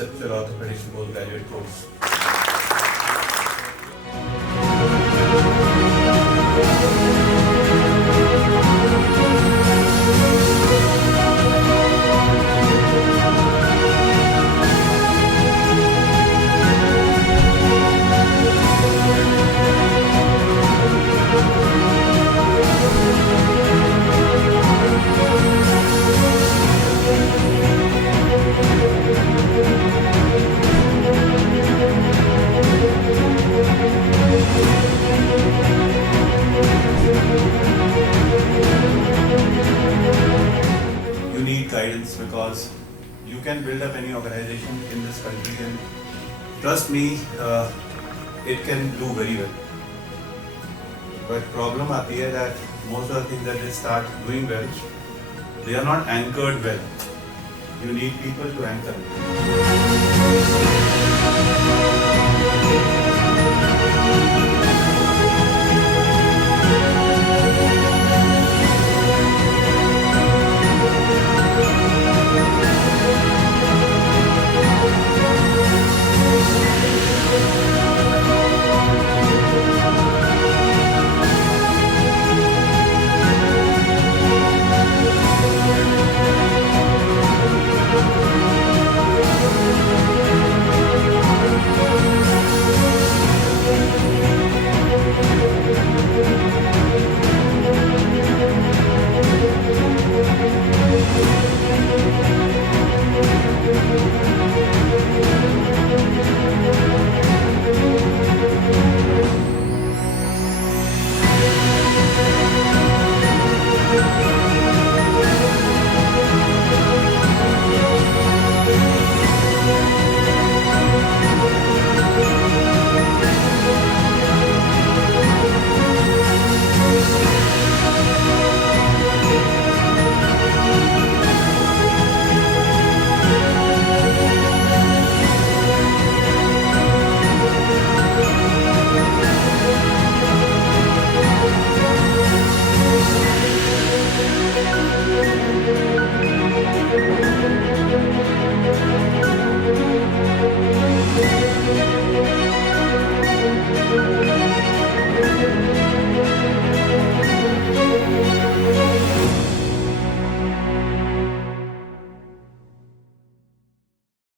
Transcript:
Conceptual Orthopedics postgraduate course. You need guidance because you can build up any organization in this country, and trust me, it can do very well. But problem आती है that most of the things that they start doing well, they are not anchored well. You need people to anchor.